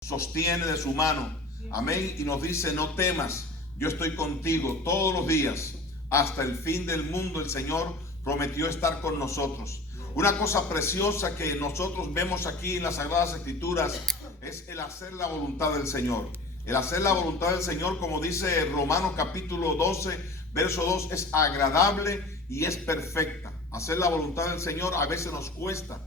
sostiene de su mano. Amén. Y nos dice: no temas, yo estoy contigo todos los días hasta el fin del mundo. El Señor prometió estar con nosotros. Una cosa preciosa que nosotros vemos aquí en las Sagradas Escrituras es el hacer la voluntad del Señor. El hacer la voluntad del Señor, como dice Romanos capítulo 12, verso 2, es agradable y es perfecta. Hacer la voluntad del Señor a veces nos cuesta.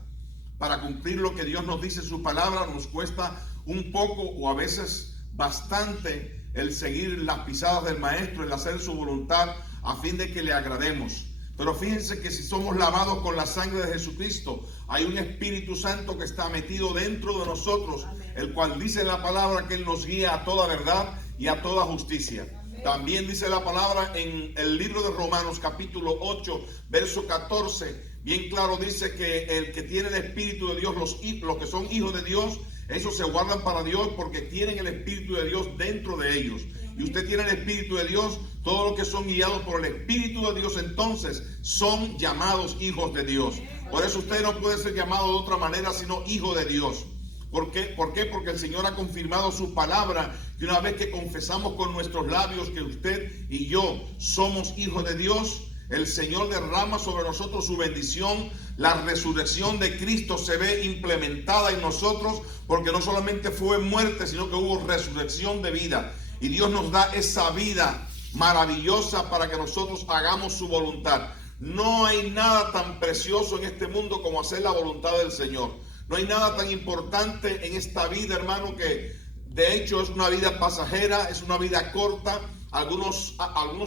Para cumplir lo que Dios nos dice en su palabra, nos cuesta un poco o a veces bastante el seguir las pisadas del Maestro, el hacer su voluntad a fin de que le agrademos. Pero fíjense que si somos lavados con la sangre de Jesucristo, hay un Espíritu Santo que está metido dentro de nosotros, el cual dice la palabra que Él nos guía a toda verdad y a toda justicia. También dice la palabra en el libro de Romanos capítulo 8, verso 14, bien claro dice que el que tiene el Espíritu de Dios, los que son hijos de Dios, esos se guardan para Dios porque tienen el Espíritu de Dios dentro de ellos. Y usted tiene el Espíritu de Dios, todos los que son guiados por el Espíritu de Dios entonces son llamados hijos de Dios. Por eso usted no puede ser llamado de otra manera sino hijo de Dios. ¿Por qué? Porque el Señor ha confirmado su palabra, que una vez que confesamos con nuestros labios que usted y yo somos hijos de Dios, el Señor derrama sobre nosotros su bendición. La resurrección de Cristo se ve implementada en nosotros, porque no solamente fue muerte, sino que hubo resurrección de vida. Y Dios nos da esa vida maravillosa para que nosotros hagamos su voluntad. No hay nada tan precioso en este mundo como hacer la voluntad del Señor. No hay nada tan importante en esta vida, hermano, que de hecho es una vida pasajera, es una vida corta. A algunos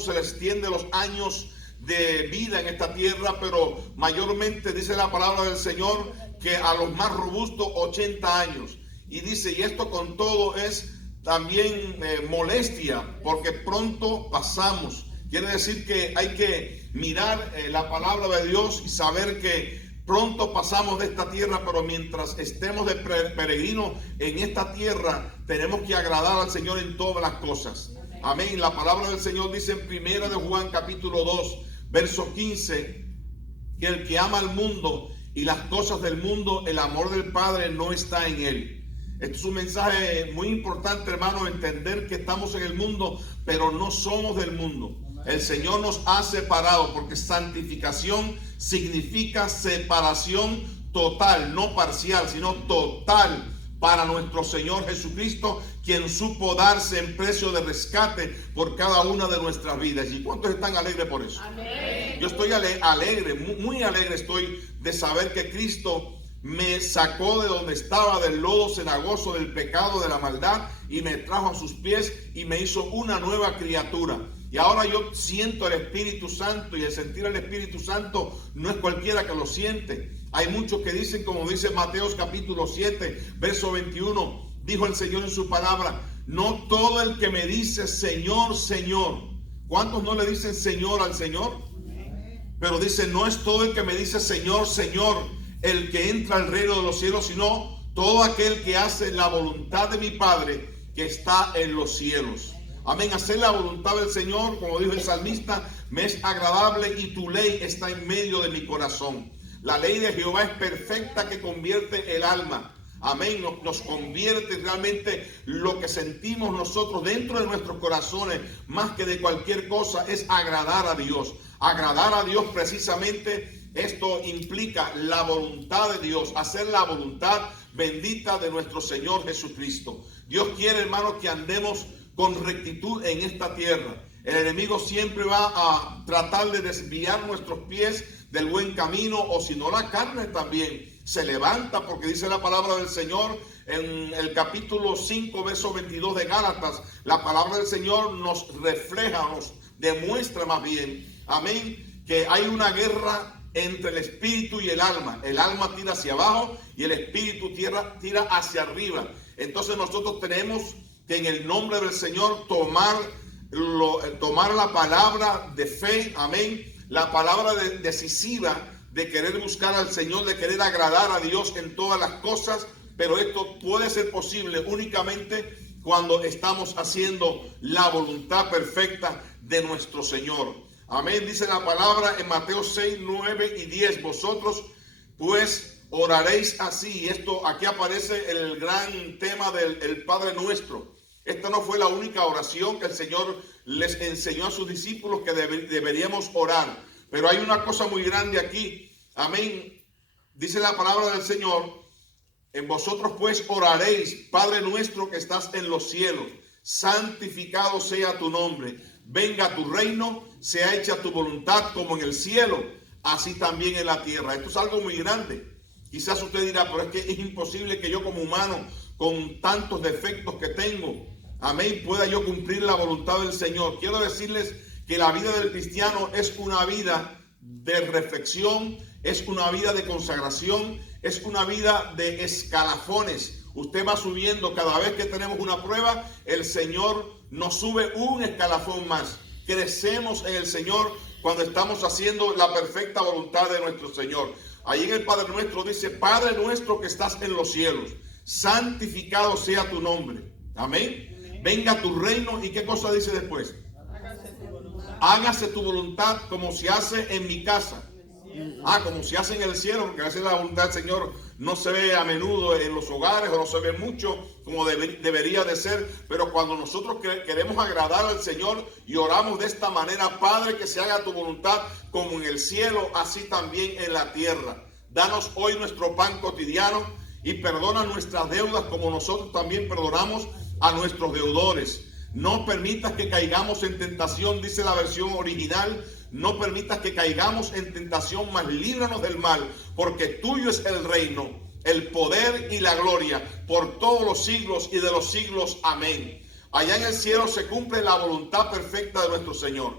se les extiende los años de vida en esta tierra, pero mayormente dice la palabra del Señor que a los más robustos 80 años. Y dice, y esto con todo es también molestia, porque pronto pasamos. Quiere decir que hay que mirar la palabra de Dios y saber que pronto pasamos de esta tierra, pero mientras estemos de peregrino en esta tierra, tenemos que agradar al Señor en todas las cosas. Amén. La palabra del Señor dice en Primera de Juan capítulo 2, verso 15, que el que ama al mundo y las cosas del mundo, el amor del Padre no está en él. Esto es un mensaje muy importante, hermano, entender que estamos en el mundo, pero no somos del mundo. El Señor nos ha separado, porque santificación significa separación total, no parcial, sino total para nuestro Señor Jesucristo, quien supo darse en precio de rescate por cada una de nuestras vidas. ¿Y cuántos están alegres por eso? Amén. Yo estoy alegre, muy alegre estoy de saber que Cristo me sacó de donde estaba, del lodo cenagoso, del pecado, de la maldad, y me trajo a sus pies y me hizo una nueva criatura. Y ahora yo siento el Espíritu Santo, y el sentir el Espíritu Santo no es cualquiera que lo siente. Hay muchos que dicen, como dice Mateo capítulo 7, verso 21, dijo el Señor en su palabra, no todo el que me dice Señor, Señor. ¿Cuántos no le dicen Señor al Señor? Pero dice, no es todo el que me dice Señor, Señor, el que entra al reino de los cielos, sino todo aquel que hace la voluntad de mi Padre que está en los cielos. Amén. Hacer la voluntad del Señor, como dijo el salmista, me es agradable y tu ley está en medio de mi corazón. La ley de Jehová es perfecta, que convierte el alma. Amén. Nos convierte realmente lo que sentimos nosotros dentro de nuestros corazones, más que de cualquier cosa, es agradar a Dios. Agradar a Dios, precisamente esto implica la voluntad de Dios, hacer la voluntad bendita de nuestro Señor Jesucristo. Dios quiere, hermanos, que andemos con rectitud en esta tierra. El enemigo siempre va a tratar de desviar nuestros pies del buen camino, o si no, la carne también se levanta, porque dice la palabra del Señor en el capítulo 5, verso 22 de Gálatas. La palabra del Señor nos refleja, nos demuestra más bien, amén, que hay una guerra entre el espíritu y el alma. El alma tira hacia abajo y el espíritu tira hacia arriba. Entonces nosotros tenemos que en el nombre del Señor tomar la palabra de fe, amén, la palabra decisiva de querer buscar al Señor, de querer agradar a Dios en todas las cosas. Pero esto puede ser posible únicamente cuando estamos haciendo la voluntad perfecta de nuestro Señor. Amén. Dice la palabra en Mateo 6, 9 y 10. Vosotros pues oraréis así. Y esto, aquí aparece el gran tema del Padre Nuestro. Esta no fue la única oración que el Señor les enseñó a sus discípulos que deberíamos orar. Pero hay una cosa muy grande aquí. Amén. Dice la palabra del Señor: en vosotros pues oraréis, Padre nuestro que estás en los cielos, santificado sea tu nombre. Venga tu reino, sea hecha tu voluntad como en el cielo, así también en la tierra. Esto es algo muy grande. Quizás usted dirá, pero es que es imposible que yo como humano, con tantos defectos que tengo, amén, pueda yo cumplir la voluntad del Señor. Quiero decirles que la vida del cristiano es una vida de reflexión, es una vida de consagración, es una vida de escalafones. Usted va subiendo cada vez que tenemos una prueba, el Señor nos sube un escalafón más. Crecemos en el Señor cuando estamos haciendo la perfecta voluntad de nuestro Señor. Ahí en el Padre Nuestro dice: Padre nuestro que estás en los cielos, santificado sea tu nombre. Amén. Venga tu reino. ¿Y qué cosa dice después? Hágase tu voluntad como se hace en mi casa. Como se hace en el cielo, porque a veces la voluntad del Señor no se ve a menudo en los hogares, o no se ve mucho como debería de ser. Pero cuando nosotros queremos agradar al Señor y oramos de esta manera: Padre, que se haga tu voluntad como en el cielo, así también en la tierra. Danos hoy nuestro pan cotidiano y perdona nuestras deudas como nosotros también perdonamos a nuestros deudores. No permitas que caigamos en tentación, dice la versión original. No permitas que caigamos en tentación, mas líbranos del mal, porque tuyo es el reino, el poder y la gloria, por todos los siglos y de los siglos. Amén. Allá en el cielo se cumple la voluntad perfecta de nuestro Señor.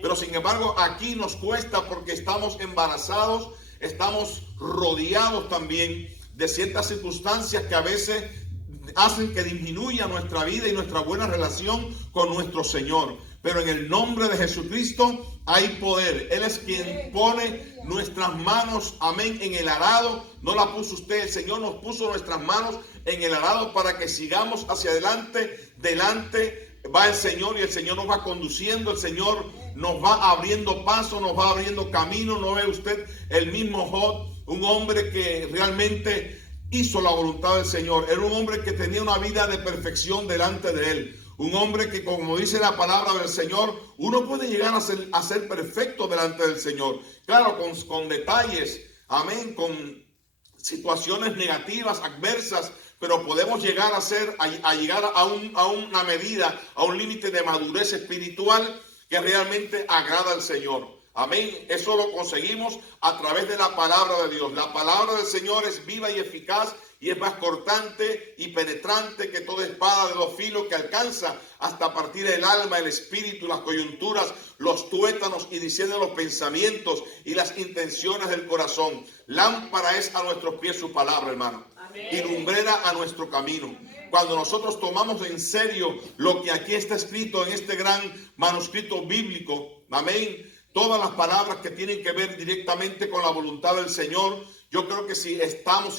Pero sin embargo aquí nos cuesta, porque estamos embarazados, estamos rodeados también de ciertas circunstancias que a veces hacen que disminuya nuestra vida y nuestra buena relación con nuestro Señor. Pero en el nombre de Jesucristo hay poder. Él es quien pone nuestras manos, amén, en el arado. No la puso usted, el Señor nos puso nuestras manos en el arado para que sigamos hacia adelante. Delante va el Señor y el Señor nos va conduciendo. El Señor nos va abriendo paso, nos va abriendo camino. ¿No ve usted el mismo Job? Un hombre que realmente hizo la voluntad del Señor. Era un hombre que tenía una vida de perfección delante de él. Un hombre que, como dice la palabra del Señor, uno puede llegar a ser perfecto delante del Señor. Claro, con detalles, amén, con situaciones negativas, adversas, pero podemos llegar a llegar a una medida, a un límite de madurez espiritual que realmente agrada al Señor. Amén. Eso lo conseguimos a través de la palabra de Dios. La palabra del Señor es viva y eficaz y es más cortante y penetrante que toda espada de dos filos, que alcanza hasta partir el alma, el espíritu, las coyunturas, los tuétanos, y discierne los pensamientos y las intenciones del corazón. Lámpara es a nuestros pies su palabra, hermano, y lumbrera a nuestro camino. Cuando nosotros tomamos en serio lo que aquí está escrito en este gran manuscrito bíblico, amén, todas las palabras que tienen que ver directamente con la voluntad del Señor, yo creo que si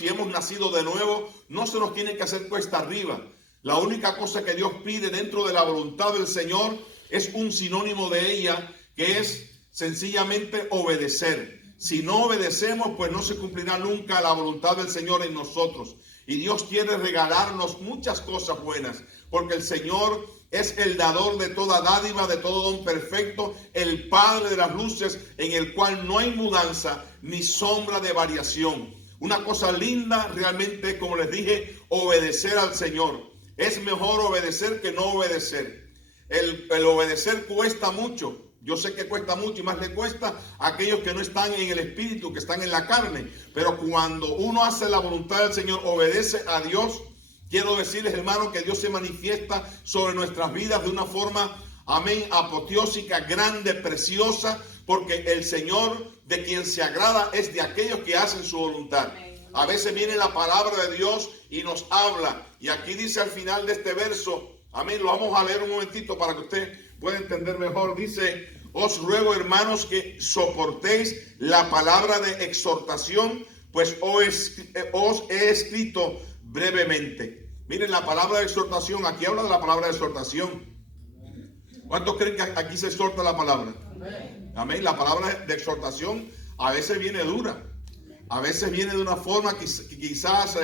hemos nacido de nuevo, no se nos tiene que hacer cuesta arriba. La única cosa que Dios pide dentro de la voluntad del Señor es un sinónimo de ella, que es sencillamente obedecer. Si no obedecemos, pues no se cumplirá nunca la voluntad del Señor en nosotros. Y Dios quiere regalarnos muchas cosas buenas, porque el Señor es el dador de toda dádiva, de todo don perfecto, el Padre de las luces, en el cual no hay mudanza ni sombra de variación. Una cosa linda realmente, como les dije, obedecer al Señor. Es mejor obedecer que no obedecer. El obedecer cuesta mucho. Yo sé que cuesta mucho, y más le cuesta a aquellos que no están en el espíritu, que están en la carne. Pero cuando uno hace la voluntad del Señor, obedece a Dios, quiero decirles, hermanos, que Dios se manifiesta sobre nuestras vidas de una forma, amén, apoteósica, grande, preciosa, porque el Señor de quien se agrada es de aquellos que hacen su voluntad. A veces viene la palabra de Dios y nos habla. Y aquí dice al final de este verso, amén, lo vamos a leer un momentito para que usted pueda entender mejor. Dice: os ruego, hermanos, que soportéis la palabra de exhortación, pues os he escrito brevemente. Miren, la palabra de exhortación, aquí habla de la palabra de exhortación. ¿Cuántos creen que aquí se exhorta la palabra? Amén. La palabra de exhortación a veces viene dura. A veces viene de una forma que quizás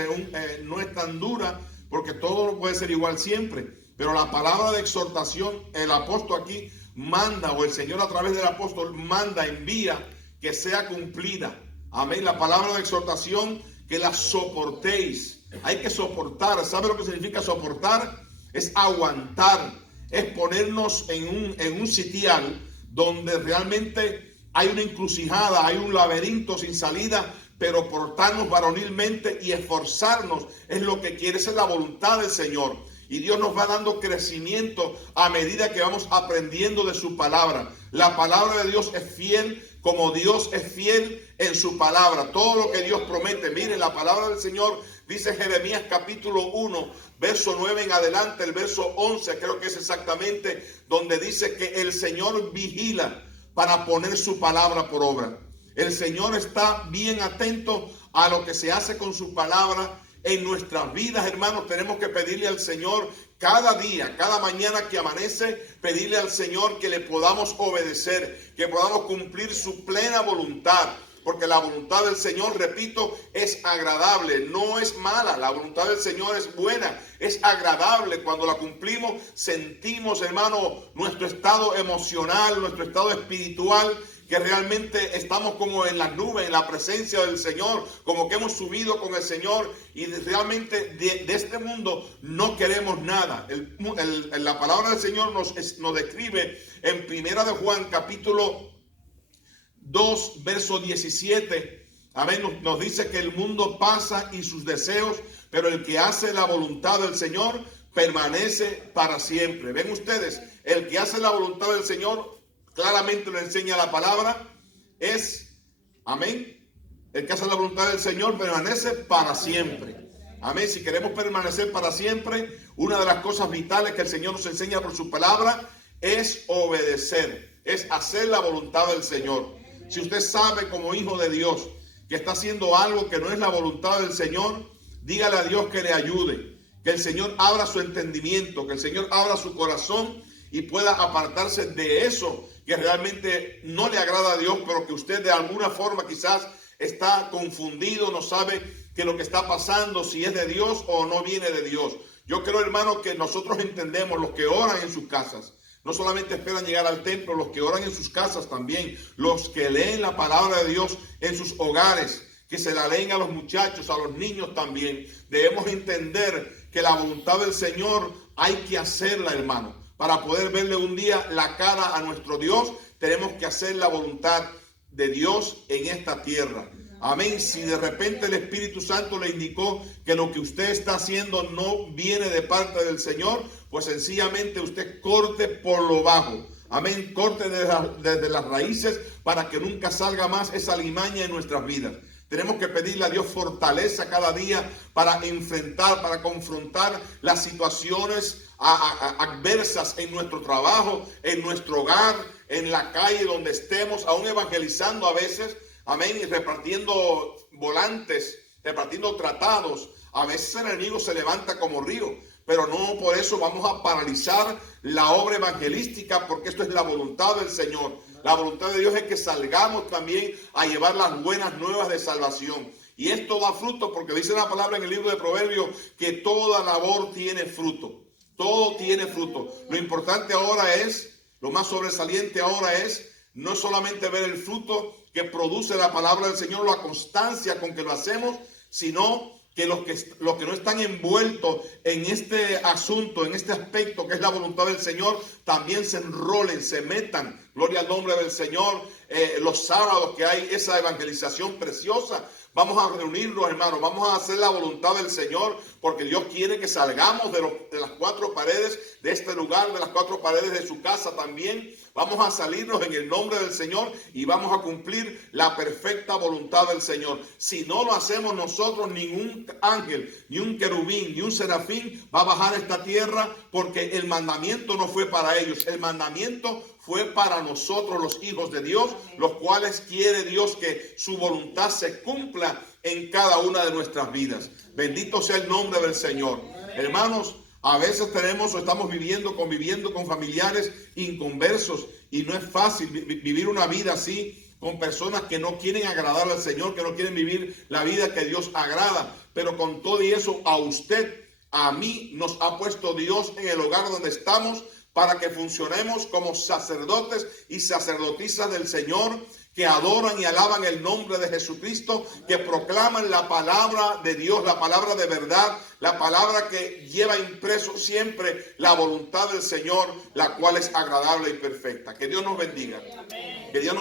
no es tan dura, porque todo no puede ser igual siempre. Pero la palabra de exhortación, el apóstol aquí manda, o el Señor a través del apóstol manda, envía, que sea cumplida. Amén. La palabra de exhortación, que la soportéis. Hay que soportar. ¿Sabe lo que significa soportar? Es aguantar. Es ponernos en un sitial donde realmente hay una encrucijada, hay un laberinto sin salida, pero portarnos varonilmente y esforzarnos es lo que quiere, esa es la voluntad del Señor. Y Dios nos va dando crecimiento a medida que vamos aprendiendo de su palabra. La palabra de Dios es fiel, como Dios es fiel en su palabra. Todo lo que Dios promete. Miren, la palabra del Señor dice Jeremías capítulo 1, verso 9 en adelante, el verso 11, creo que es exactamente, donde dice que el Señor vigila para poner su palabra por obra. El Señor está bien atento a lo que se hace con su palabra en nuestras vidas, hermanos. Tenemos que pedirle al Señor cada día, cada mañana que amanece, pedirle al Señor que le podamos obedecer, que podamos cumplir su plena voluntad. Porque la voluntad del Señor, repito, es agradable, no es mala. La voluntad del Señor es buena, es agradable. Cuando la cumplimos, sentimos, hermano, nuestro estado emocional, nuestro estado espiritual, que realmente estamos como en las nubes, en la presencia del Señor, como que hemos subido con el Señor, y realmente de este mundo no queremos nada. La palabra del Señor nos describe en Primera de Juan, capítulo 2, verso 17, amén, nos dice que el mundo pasa y sus deseos, pero el que hace la voluntad del Señor permanece para siempre. Ven ustedes, el que hace la voluntad del Señor, claramente lo enseña la palabra, es, amén, el que hace la voluntad del Señor permanece para siempre. Amén. Si queremos permanecer para siempre, una de las cosas vitales que el Señor nos enseña por su palabra es obedecer, es hacer la voluntad del Señor. Si usted sabe como hijo de Dios que está haciendo algo que no es la voluntad del Señor, dígale a Dios que le ayude, que el Señor abra su entendimiento, que el Señor abra su corazón y pueda apartarse de eso que realmente no le agrada a Dios, pero que usted de alguna forma quizás está confundido, no sabe que lo que está pasando, si es de Dios o no viene de Dios. Yo creo, hermano, que nosotros entendemos, los que oran en sus casas, no solamente esperan llegar al templo, los que oran en sus casas también, los que leen la palabra de Dios en sus hogares, que se la leen a los muchachos, a los niños también. Debemos entender que la voluntad del Señor hay que hacerla, hermano. Para poder verle un día la cara a nuestro Dios, tenemos que hacer la voluntad de Dios en esta tierra. Amén. Si de repente el Espíritu Santo le indicó que lo que usted está haciendo no viene de parte del Señor, pues sencillamente usted corte por lo bajo. Amén. Corte desde las raíces para que nunca salga más esa limaña en nuestras vidas. Tenemos que pedirle a Dios fortaleza cada día para enfrentar, para confrontar las situaciones adversas en nuestro trabajo, en nuestro hogar, en la calle donde estemos, aún evangelizando a veces. Amén, y repartiendo volantes, repartiendo tratados. A veces el enemigo se levanta como río, pero no por eso vamos a paralizar la obra evangelística, porque esto es la voluntad del Señor. La voluntad de Dios es que salgamos también a llevar las buenas nuevas de salvación. Y esto da fruto, porque dice la palabra en el libro de Proverbios que toda labor tiene fruto. Todo tiene fruto. Lo importante ahora es, lo más sobresaliente ahora es, no solamente ver el fruto que produce la palabra del Señor, la constancia con que lo hacemos, sino que los que no están envueltos en este asunto, en este aspecto que es la voluntad del Señor, también se enrolen, se metan. Gloria al nombre del Señor. Los sábados que hay esa evangelización preciosa, vamos a reunirnos, hermanos, vamos a hacer la voluntad del Señor, porque Dios quiere que salgamos de las cuatro paredes de este lugar, de las cuatro paredes de su casa también. Vamos a salirnos en el nombre del Señor y vamos a cumplir la perfecta voluntad del Señor. Si no lo hacemos nosotros, ningún ángel, ni un querubín, ni un serafín va a bajar a esta tierra, porque el mandamiento no fue para ellos. El mandamiento fue para nosotros, los hijos de Dios, los cuales quiere Dios que su voluntad se cumpla en cada una de nuestras vidas. Bendito sea el nombre del Señor. Hermanos, a veces tenemos o estamos conviviendo con familiares inconversos, y no es fácil vivir una vida así con personas que no quieren agradar al Señor, que no quieren vivir la vida que Dios agrada. Pero con todo y eso, a usted, a mí, nos ha puesto Dios en el hogar donde estamos para que funcionemos como sacerdotes y sacerdotisas del Señor, que adoran y alaban el nombre de Jesucristo, que proclaman la palabra de Dios, la palabra de verdad, la palabra que lleva impreso siempre la voluntad del Señor, la cual es agradable y perfecta. Que Dios nos bendiga. Que Dios nos